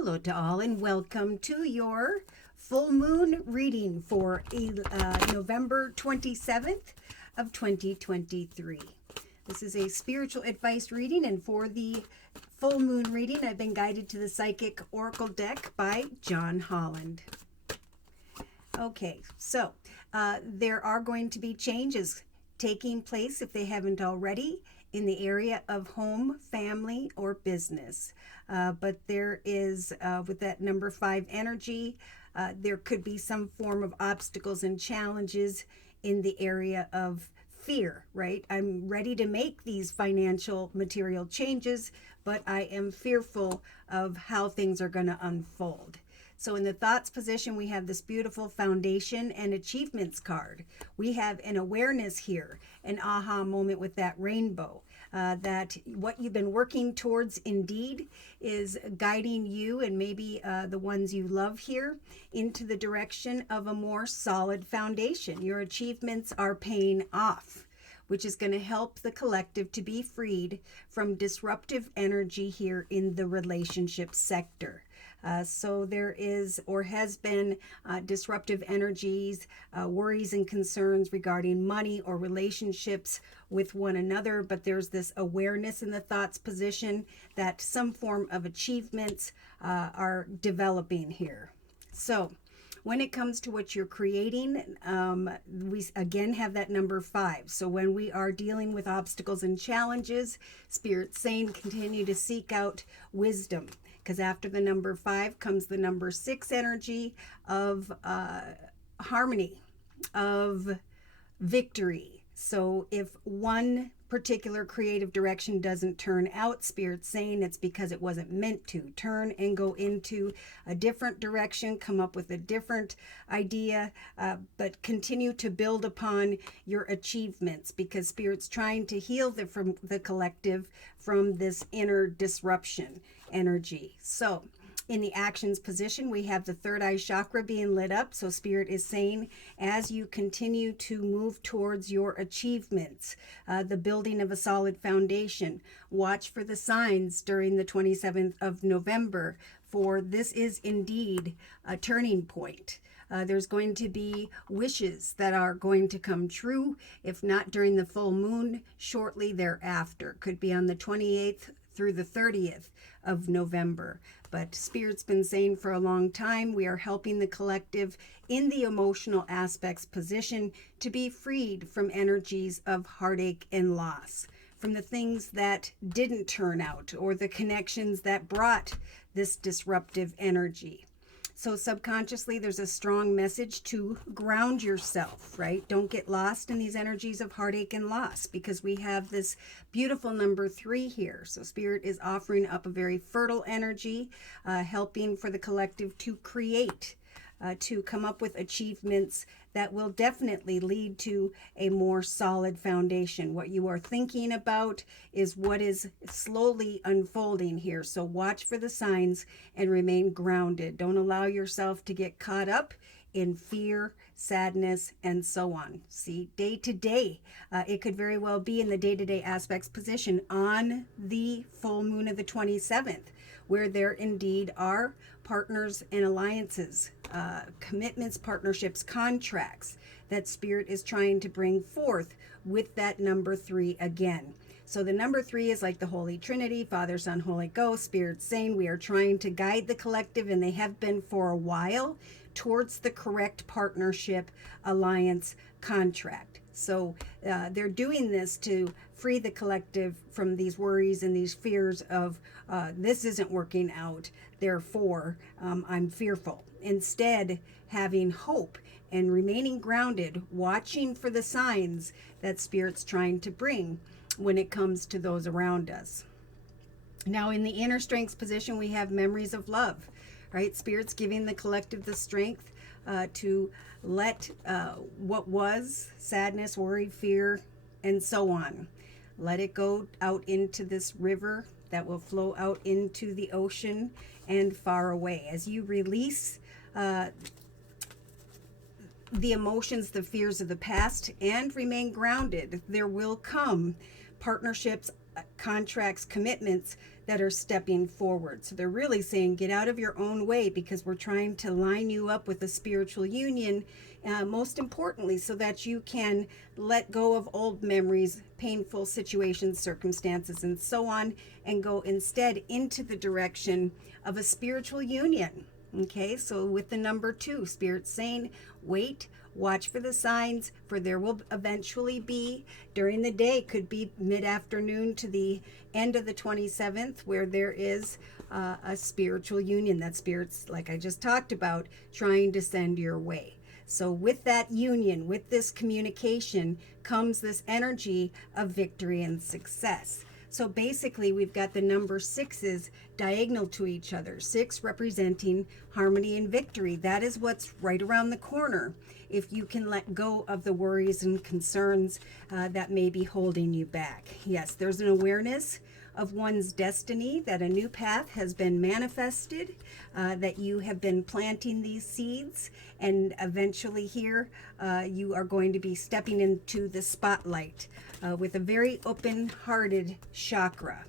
Hello to all and welcome to your full moon reading for November 27th of 2023. This is a spiritual advice reading, and for the full moon reading I've been guided to the Psychic Oracle deck by John Holland. Okay, so there are going to be changes taking place, if they haven't already, in the area of home, family, or business. But there is, with that number 5 energy, there could be some form of obstacles and challenges in the area of fear, right? I'm ready to make these financial material changes, but I am fearful of how things are going to unfold. So in the thoughts position, we have this beautiful foundation and achievements card. We have an awareness here, an aha moment with that rainbow, that what you've been working towards indeed is guiding you and maybe the ones you love here into the direction of a more solid foundation. Your achievements are paying off, which is going to help the collective to be freed from disruptive energy here in the relationship sector. So there is or has been disruptive energies, worries and concerns regarding money or relationships with one another, but there's this awareness in the thoughts position that some form of achievements are developing here. So when it comes to what you're creating, we again have that number 5. So when we are dealing with obstacles and challenges, Spirit's saying continue to seek out wisdom, because after the number 5 comes the number 6 energy of harmony, of victory. So if one particular creative direction doesn't turn out, Spirit's saying it's because it wasn't meant to. Turn and go into a different direction, come up with a different idea, but continue to build upon your achievements, because Spirit's trying to heal from the collective from this inner disruption energy. So in the actions position, we have the third eye chakra being lit up. So Spirit is saying, as you continue to move towards your achievements, the building of a solid foundation, watch for the signs during the 27th of November, for this is indeed a turning point. There's going to be wishes that are going to come true, if not during the full moon, shortly thereafter. Could be on the 28th through the 30th of November. But Spirit's been saying for a long time, we are helping the collective in the emotional aspects position to be freed from energies of heartache and loss, from the things that didn't turn out or the connections that brought this disruptive energy. So subconsciously, there's a strong message to ground yourself, right? Don't get lost in these energies of heartache and loss, because we have this beautiful number 3 here. So Spirit is offering up a very fertile energy, helping for the collective to create, to come up with achievements that will definitely lead to a more solid foundation. What you are thinking about is what is slowly unfolding here. So watch for the signs and remain grounded. Don't allow yourself to get caught up in fear, sadness, and so on. See, day to day, it could very well be in the day-to-day aspects position on the full moon of the 27th, where there indeed are partners and alliances, commitments, partnerships, contracts that Spirit is trying to bring forth with that number 3 again. So the number 3 is like the Holy Trinity, Father, Son, Holy Ghost. Spirit's saying we are trying to guide the collective, and they have been for a while, towards the correct partnership, alliance, contract. So they're doing this to free the collective from these worries and these fears of this isn't working out, therefore I'm fearful. Instead, having hope and remaining grounded, watching for the signs that Spirit's trying to bring when it comes to those around us. Now in the inner strengths position, we have memories of love, right? Spirit's giving the collective the strength to let what was, sadness, worry, fear, and so on, let it go out into this river that will flow out into the ocean and far away. As you release the emotions, the fears of the past, and remain grounded, there will come partnerships, contracts, commitments that are stepping forward. So they're really saying get out of your own way, because we're trying to line you up with a spiritual union, most importantly, so that you can let go of old memories, painful situations, circumstances, and so on, and go instead into the direction of a spiritual union. Okay, so with the number 2, Spirit's saying, wait, watch for the signs, for there will eventually be, during the day, could be mid-afternoon to the end of the 27th, where there is a spiritual union that Spirit's, like I just talked about, trying to send your way. So with that union, with this communication, comes this energy of victory and success. So basically, we've got the number 6s diagonal to each other, 6 representing harmony and victory. That is what's right around the corner if you can let go of the worries and concerns that may be holding you back. Yes, there's an awareness of one's destiny, that a new path has been manifested, that you have been planting these seeds, and eventually here you are going to be stepping into the spotlight with a very open-hearted chakra.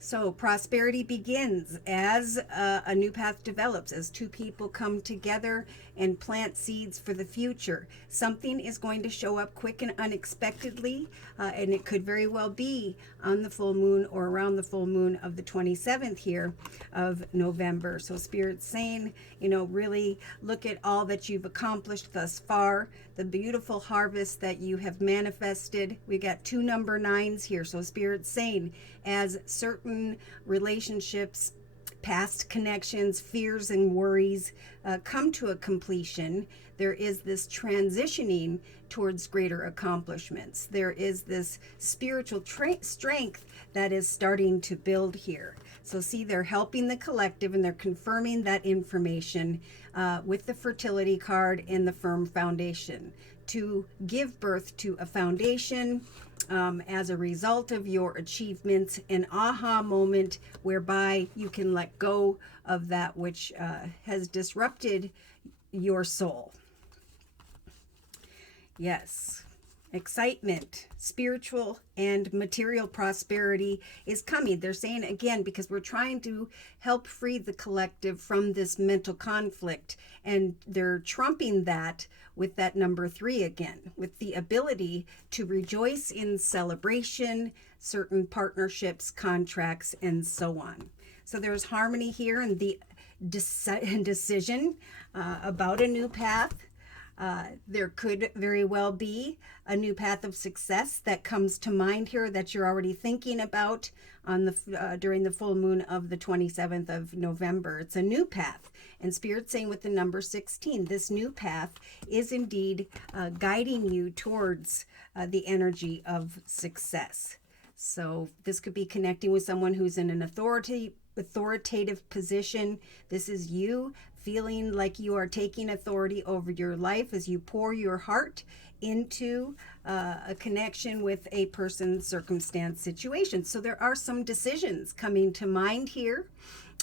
So prosperity begins as a new path develops, as two people come together and plant seeds for the future. Something is going to show up quick and unexpectedly, and it could very well be on the full moon or around the full moon of the 27th here of November. So Spirit's saying, really look at all that you've accomplished thus far, the beautiful harvest that you have manifested. We got 2 number 9s here. So Spirit's saying, as certain relationships, past connections, fears and worries come to a completion, there is this transitioning towards greater accomplishments. There is this spiritual strength that is starting to build here. So see, they're helping the collective, and they're confirming that information with the fertility card and the firm foundation to give birth to a foundation as a result of your achievements, an aha moment whereby you can let go of that which has disrupted your soul. Yes, excitement, spiritual and material prosperity is coming. They're saying again, because we're trying to help free the collective from this mental conflict, and they're trumping that with that number 3 again, with the ability to rejoice in celebration, certain partnerships, contracts, and so on. So there's harmony here and the decision about a new path. There could very well be a new path of success that comes to mind here that you're already thinking about on the during the full moon of the 27th of November. It's a new path, and Spirit's saying with the number 16, this new path is indeed guiding you towards the energy of success. So this could be connecting with someone who's in an authoritative position. This is you feeling like you are taking authority over your life as you pour your heart into a connection with a person's circumstance situation. So there are some decisions coming to mind here.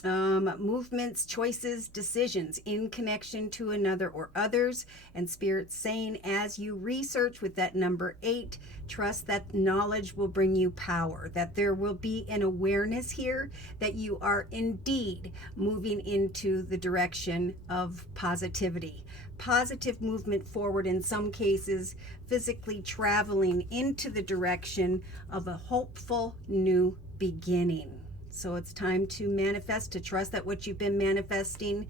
Movements, choices, decisions in connection to another or others. And Spirit's saying, as you research with that number 8, trust that knowledge will bring you power, that there will be an awareness here that you are indeed moving into the direction of positivity. Positive movement forward, in some cases, physically traveling into the direction of a hopeful new beginning. So it's time to manifest, to trust that what you've been manifesting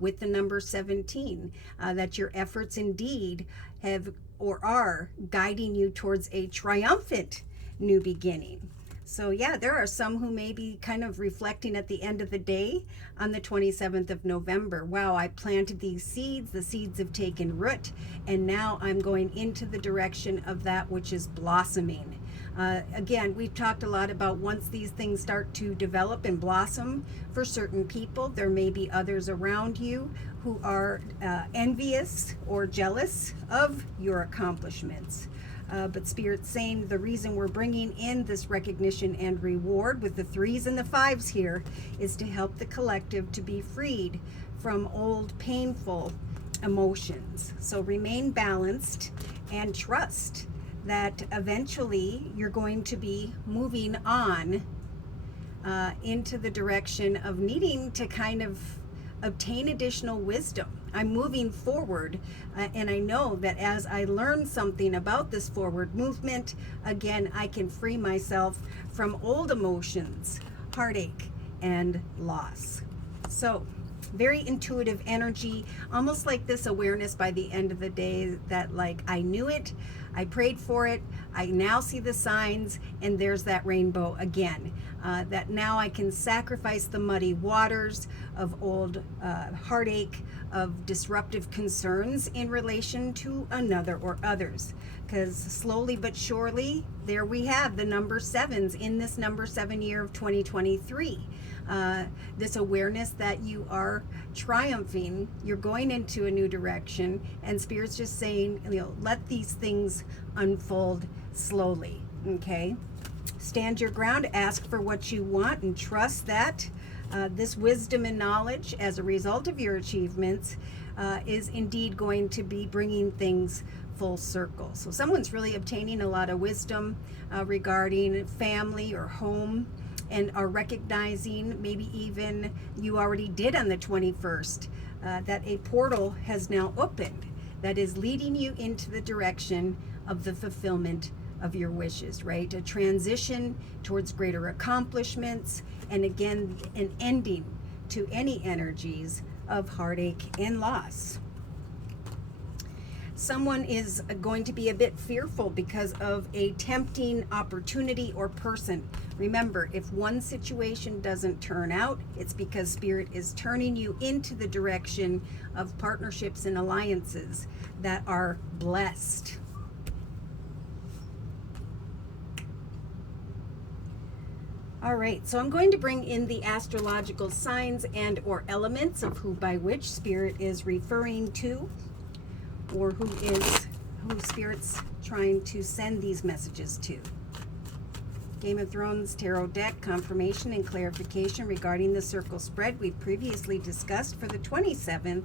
with the number 17, that your efforts indeed have or are guiding you towards a triumphant new beginning. So yeah, there are some who may be kind of reflecting at the end of the day on the 27th of November. Wow, I planted these seeds, the seeds have taken root, and now I'm going into the direction of that which is blossoming. Again, we've talked a lot about once these things start to develop and blossom for certain people, there may be others around you who are envious or jealous of your accomplishments. But Spirit's saying the reason we're bringing in this recognition and reward with the 3s and the 5s here is to help the collective to be freed from old painful emotions. So remain balanced and trust that eventually you're going to be moving on into the direction of needing to kind of obtain additional wisdom. I'm moving forward, and I know that as I learn something about this forward movement, again, I can free myself from old emotions, heartache, and loss. So, very intuitive energy, almost like this awareness by the end of the day that, like, I knew it, I prayed for it, I now see the signs, and there's that rainbow again. That now I can sacrifice the muddy waters of old heartache, of disruptive concerns in relation to another or others. Because slowly but surely, there we have the number sevens in this number 7 year of 2023. This awareness that you are triumphing, you're going into a new direction, and Spirit's just saying, let these things unfold slowly, okay? Stand your ground, ask for what you want, and trust that this wisdom and knowledge as a result of your achievements is indeed going to be bringing things full circle. So someone's really obtaining a lot of wisdom regarding family or home, and are recognizing, maybe even you already did on the 21st, that a portal has now opened that is leading you into the direction of the fulfillment of your wishes, right? A transition towards greater accomplishments, and again, an ending to any energies of heartache and loss. Someone is going to be a bit fearful because of a tempting opportunity or person. Remember, if one situation doesn't turn out, it's because Spirit is turning you into the direction of partnerships and alliances that are blessed. All right, so I'm going to bring in the astrological signs and or elements of who by which Spirit is referring to, or who Spirit's trying to send these messages to. Game of Thrones Tarot deck confirmation and clarification regarding the circle spread we previously discussed for the 27th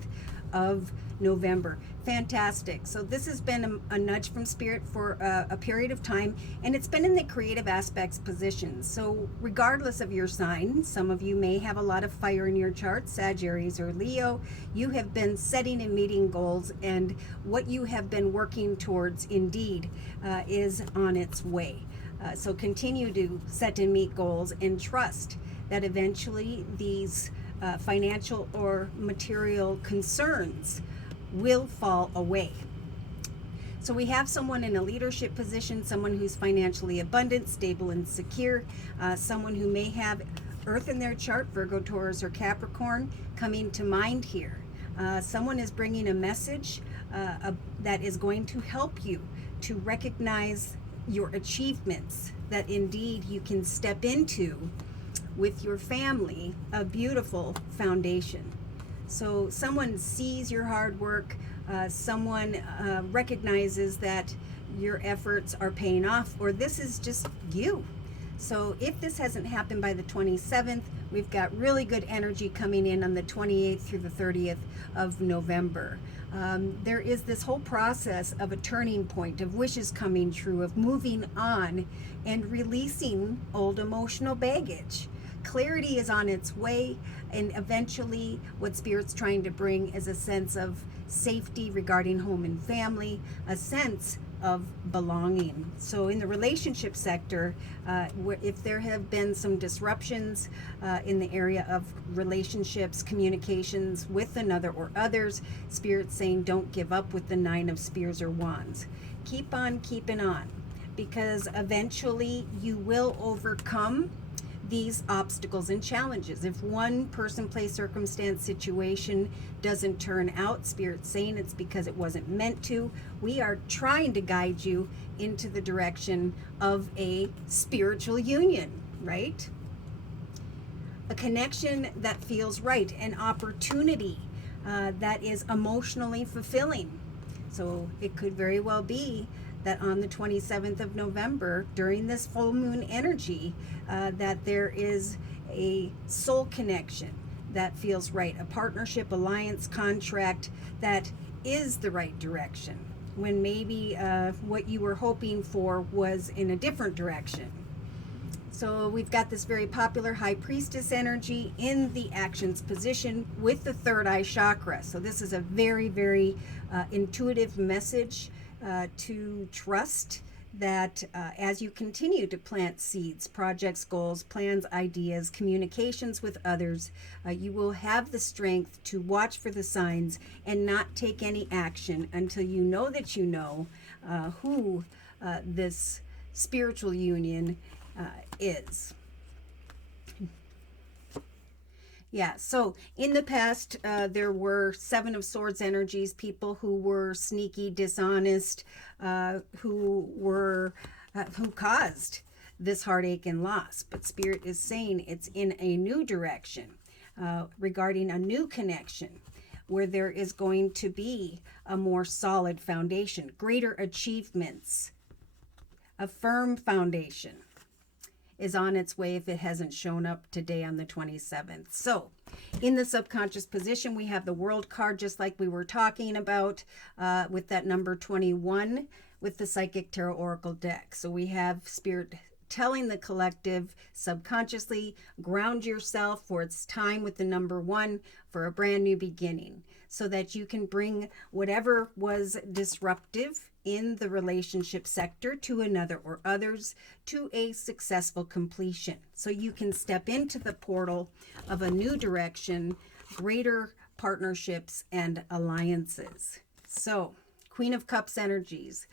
of November. Fantastic. So this has been a nudge from Spirit for a period of time, and it's been in the creative aspects position. So regardless of your sign, some of you may have a lot of fire in your chart, Sagittarius or Leo. You have been setting and meeting goals, and what you have been working towards indeed is on its way. So continue to set and meet goals, and trust that eventually these financial or material concerns will fall away. So we have someone in a leadership position, someone who's financially abundant, stable, and secure, someone who may have Earth in their chart, Virgo, Taurus, or Capricorn, coming to mind here. Someone is bringing a message that is going to help you to recognize your achievements, that indeed you can step into with your family a beautiful foundation. So someone sees your hard work, someone recognizes that your efforts are paying off, or this is just you. So if this hasn't happened by the 27th, we've got really good energy coming in on the 28th through the 30th of November. There is this whole process of a turning point, of wishes coming true, of moving on and releasing old emotional baggage. Clarity is on its way, and eventually what Spirit's trying to bring is a sense of safety regarding home and family, a sense of belonging. So in the relationship sector, if there have been some disruptions in the area of relationships, communications with another or others, Spirit's saying don't give up with the 9 of Spears or Wands. Keep on keeping on, because eventually you will overcome these obstacles and challenges. If one person, place, circumstance, situation doesn't turn out, Spirit's saying it's because it wasn't meant to. We are trying to guide you into the direction of a spiritual union, right? A connection that feels right, an opportunity that is emotionally fulfilling. So it could very well be that on the 27th of November, during this full moon energy, that there is a soul connection that feels right, a partnership, alliance, contract that is the right direction. when maybe what you were hoping for was in a different direction. So we've got this very popular high priestess energy in the actions position with the third eye chakra. So this is a very, very intuitive message to trust that as you continue to plant seeds, projects, goals, plans, ideas, communications with others, you will have the strength to watch for the signs and not take any action until you know that you know who this spiritual union is. Yeah, so in the past, there were Seven of Swords energies, people who were sneaky, dishonest, who caused this heartache and loss. But Spirit is saying it's in a new direction, regarding a new connection, where there is going to be a more solid foundation, greater achievements, a firm foundation is on its way if it hasn't shown up today on the 27th. So in the subconscious position, we have the World card, just like we were talking about with that number 21 with the Psychic Tarot Oracle deck. So we have Spirit telling the collective subconsciously, ground yourself, for it's time with the number 1 for a brand new beginning, so that you can bring whatever was disruptive in the relationship sector to another or others to a successful completion. So you can step into the portal of a new direction, greater partnerships and alliances. So Queen of Cups energies.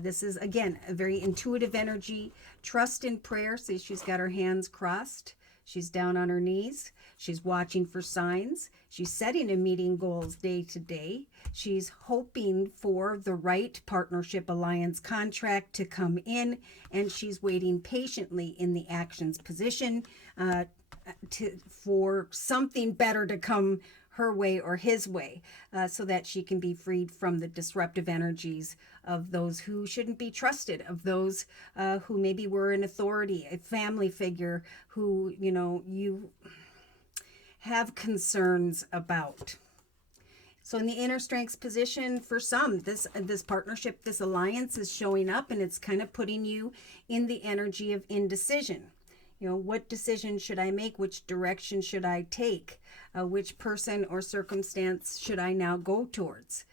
This is, again, a very intuitive energy. Trust in prayer. See, she's got her hands crossed. She's down on her knees. She's watching for signs. She's setting and meeting goals day to day. She's hoping for the right partnership, alliance, contract to come in, and she's waiting patiently in the actions position for something better to come her way or his way, so that she can be freed from the disruptive energies of those who shouldn't be trusted, of those who maybe were in authority, a family figure who, you have concerns about. So in the inner strengths position, for some, this partnership, this alliance is showing up, and it's kind of putting you in the energy of indecision. What decision should I make? Which direction should I take? Which person or circumstance should I now go towards?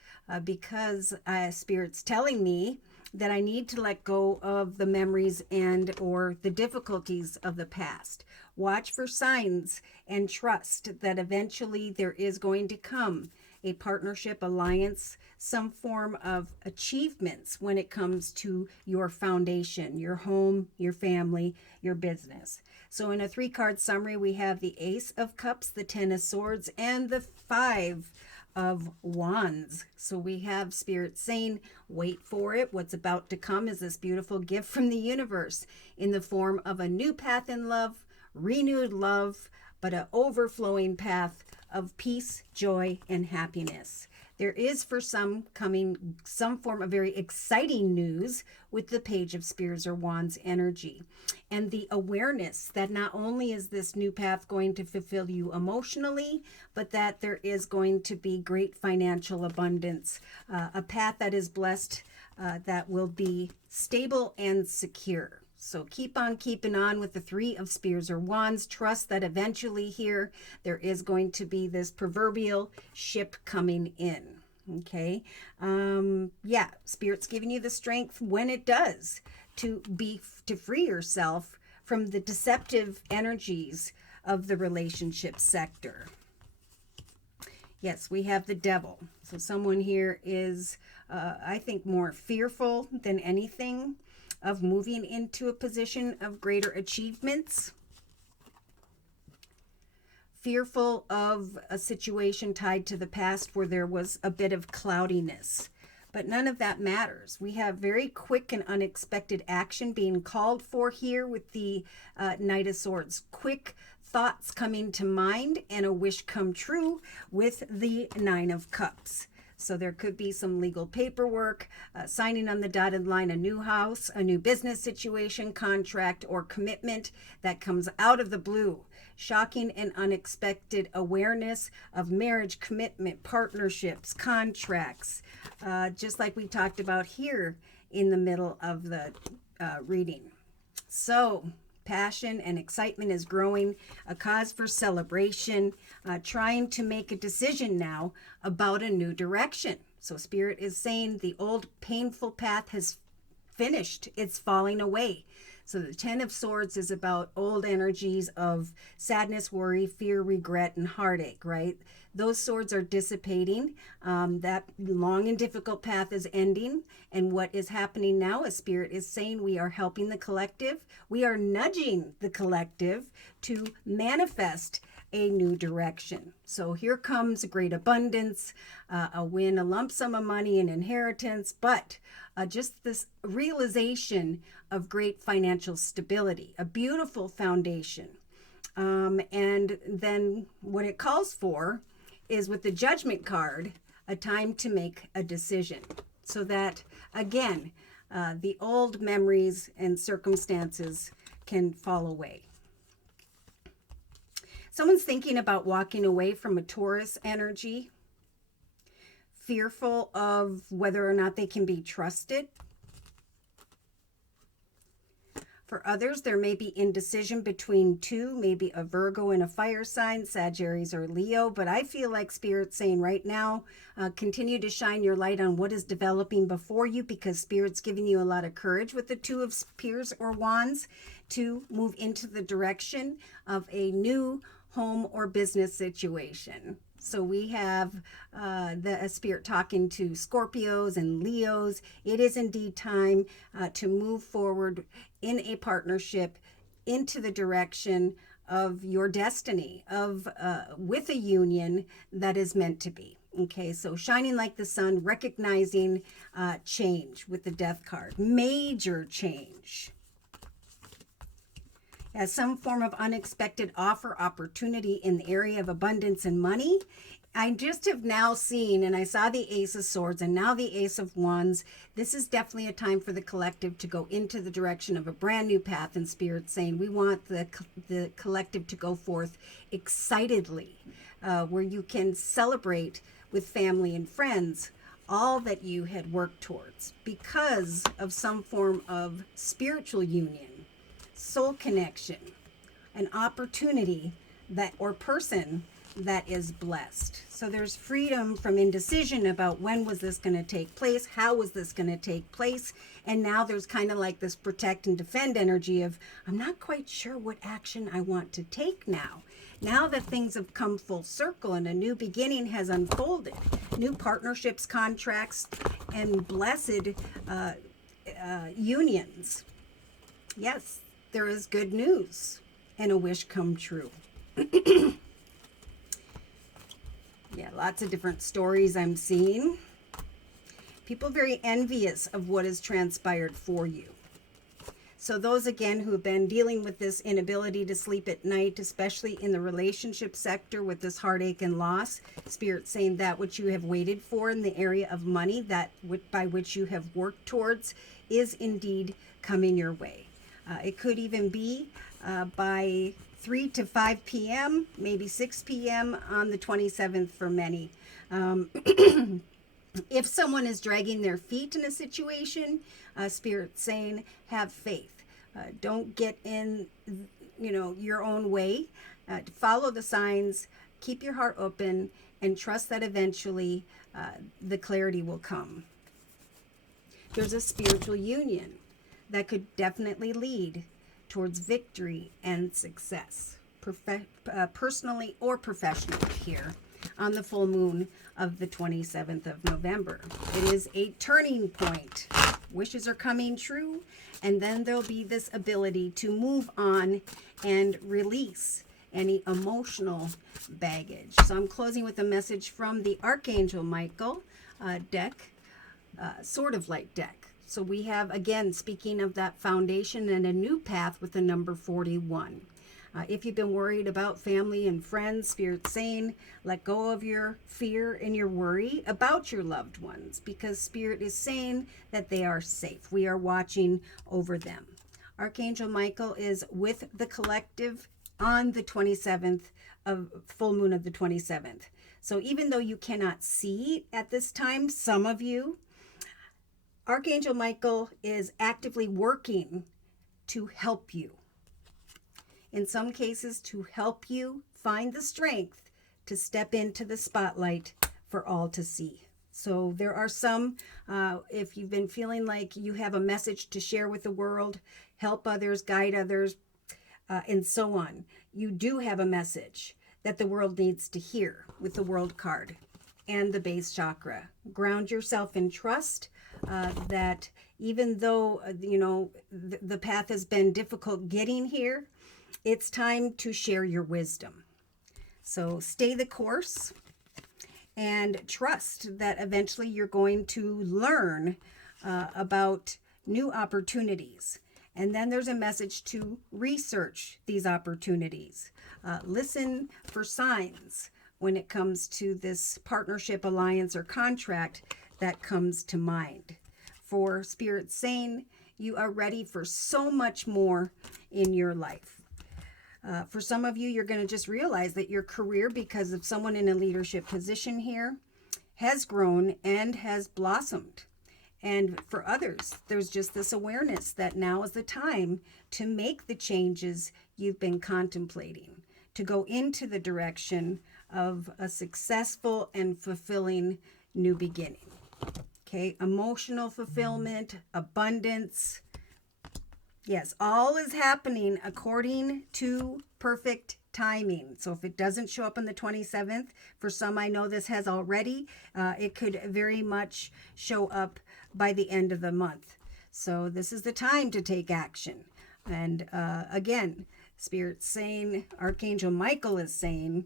Because Spirit's telling me that I need to let go of the memories and or the difficulties of the past. Watch for signs and trust that eventually there is going to come a partnership, alliance, some form of achievements when it comes to your foundation, your home, your family, your business. So in a 3-card summary, we have the Ace of Cups, the 10 of Swords, and the 5 of Wands. So we have Spirit saying, wait for it. What's about to come is this beautiful gift from the universe in the form of a new path in love, renewed love, but an overflowing path of peace, joy, and happiness. There is for some coming some form of very exciting news with the Page of Spears or Wands energy, and the awareness that not only is this new path going to fulfill you emotionally, but that there is going to be great financial abundance, a path that is blessed, that will be stable and secure. So keep on keeping on with the 3 of Spears or Wands. Trust that eventually here there is going to be this proverbial ship coming in. Okay. Yeah, Spirit's giving you the strength when it does to free yourself from the deceptive energies of the relationship sector. Yes, we have the Devil. So someone here is, I think, more fearful than anything of moving into a position of greater achievements, fearful of a situation tied to the past where there was a bit of cloudiness. But none of that matters. We have very quick and unexpected action being called for here with the Knight of Swords. Quick thoughts coming to mind and a wish come true with the 9 of Cups. So there could be some legal paperwork, signing on the dotted line, a new house, a new business situation, contract, or commitment that comes out of the blue. shocking and unexpected awareness of marriage, commitment, partnerships, contracts, just like we talked about here in the middle of the reading. So, passion and excitement is growing, a cause for celebration, trying to make a decision now about a new direction. So Spirit is saying the old painful path has finished. It's falling away. So the 10 of Swords is about old energies of sadness, worry, fear, regret, and heartache, right? Those swords are dissipating. That long and difficult path is ending. And what is happening now, as Spirit is saying, we are helping the collective. We are nudging the collective to manifest a new direction. So here comes great abundance, a win, a lump sum of money, an inheritance, but just this realization of great financial stability, a beautiful foundation. And then what it calls for is, with the Judgment card, a time to make a decision. So that, again, the old memories and circumstances can fall away. Someone's thinking about walking away from a Taurus energy, fearful of whether or not they can be trusted. For others, there may be indecision between two, maybe a Virgo and a fire sign, Sagittarius or Leo. But I feel like Spirit's saying right now, continue to shine your light on what is developing before you, because Spirit's giving you a lot of courage with the Two of Spears or Wands to move into the direction of a new home or business situation. So we have the Spirit talking to Scorpios and Leos. It is indeed time to move forward in a partnership into the direction of your destiny, of with a union that is meant to be. Okay, so shining like the sun, recognizing change with the Death card, major change. As some form of unexpected offer, opportunity in the area of abundance and money. I just have now seen, and I saw the Ace of Swords and now the Ace of Wands. This is definitely a time for the collective to go into the direction of a brand new path, and Spirit saying we want the collective to go forth excitedly, where you can celebrate with family and friends all that you had worked towards because of some form of spiritual union, soul connection, an opportunity that or person that is blessed. So there's freedom from indecision about when was this going to take place, how was this going to take place, and now there's kind of like this protect and defend energy of I'm not quite sure what action I want to take now. Now that things have come full circle and a new beginning has unfolded, new partnerships, contracts, and blessed unions. Yes, there is good news and a wish come true. Yeah, lots of different stories I'm seeing. People very envious of what has transpired for you. So those, again, who have been dealing with this inability to sleep at night, especially in the relationship sector with this heartache and loss, Spirit saying that which you have waited for in the area of money, that by which you have worked towards, is indeed coming your way. It could even be by 3 to 5 p.m., maybe 6 p.m. on the 27th for many. If someone is dragging their feet in a situation, Spirit saying, have faith. Don't get in, your own way. Follow the signs, keep your heart open, and trust that eventually the clarity will come. There's a spiritual union that could definitely lead towards victory and success, personally or professionally here on the full moon of the 27th of November. It is a turning point. Wishes are coming true, and then there'll be this ability to move on and release any emotional baggage. So I'm closing with a message from the Archangel Michael deck, Sword of Light deck. So we have, again, speaking of that foundation and a new path with the number 41. If you've been worried about family and friends, Spirit's saying, let go of your fear and your worry about your loved ones, because Spirit is saying that they are safe. We are watching over them. Archangel Michael is with the collective on the 27th of full moon of the 27th. So even though you cannot see at this time, some of you, Archangel Michael is actively working to help you. In some cases, to help you find the strength to step into the spotlight for all to see. So there are some, if you've been feeling like you have a message to share with the world, help others, guide others, and so on, you do have a message that the world needs to hear with the World card and the base chakra. Ground yourself in trust that even though, the path has been difficult getting here, it's time to share your wisdom. So stay the course and trust that eventually you're going to learn about new opportunities. And then there's a message to research these opportunities. Listen for signs when it comes to this partnership, alliance, or contract that comes to mind. For Spirit saying you are ready for so much more in your life. For some of you, you're going to just realize that your career, because of someone in a leadership position here, has grown and has blossomed. And for others, there's just this awareness that now is the time to make the changes you've been contemplating, to go into the direction of a successful and fulfilling new beginning. Okay, emotional fulfillment, abundance. Yes, all is happening according to perfect timing. So if it doesn't show up on the 27th, for some, I know this has already, it could very much show up by the end of the month. So this is the time to take action. And again, Spirit's saying, Archangel Michael is saying,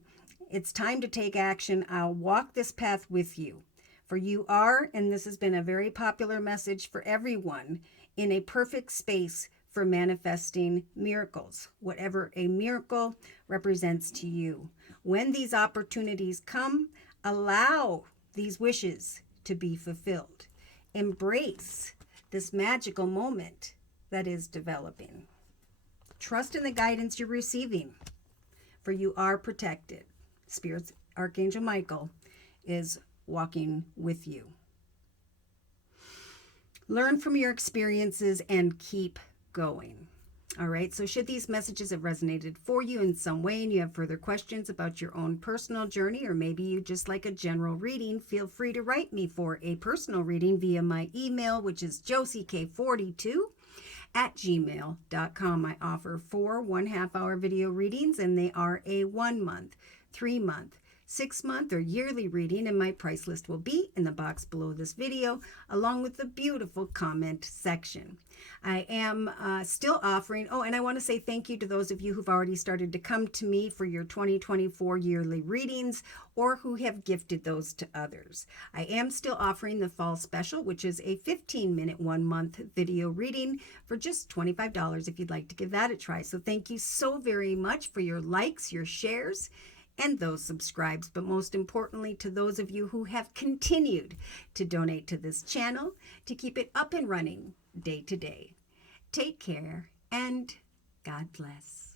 it's time to take action. I'll walk this path with you. For you are, and this has been a very popular message for everyone, in a perfect space for manifesting miracles, whatever a miracle represents to you. When these opportunities come, allow these wishes to be fulfilled. Embrace this magical moment that is developing. Trust in the guidance you're receiving, for you are protected. Spirit's Archangel Michael is walking with you. Learn from your experiences and keep going. All right, so should these messages have resonated for you in some way and you have further questions about your own personal journey, or maybe you just like a general reading, feel free to write me for a personal reading via my email, which is josiek42@gmail.com. I offer 4 1/2-hour video readings, and they are a 1 month, 3 month, 6 month, or yearly reading, and my price list will be in the box below this video, along with the beautiful comment section. I am still offering, and I want to say thank you to those of you who've already started to come to me for your 2024 yearly readings, or who have gifted those to others. I am still offering the fall special, which is a 15-minute 1 month video reading for just $25 if you'd like to give that a try. So thank you so very much for your likes, your shares, and those subscribes, but most importantly to those of you who have continued to donate to this channel to keep it up and running day to day. Take care and God bless.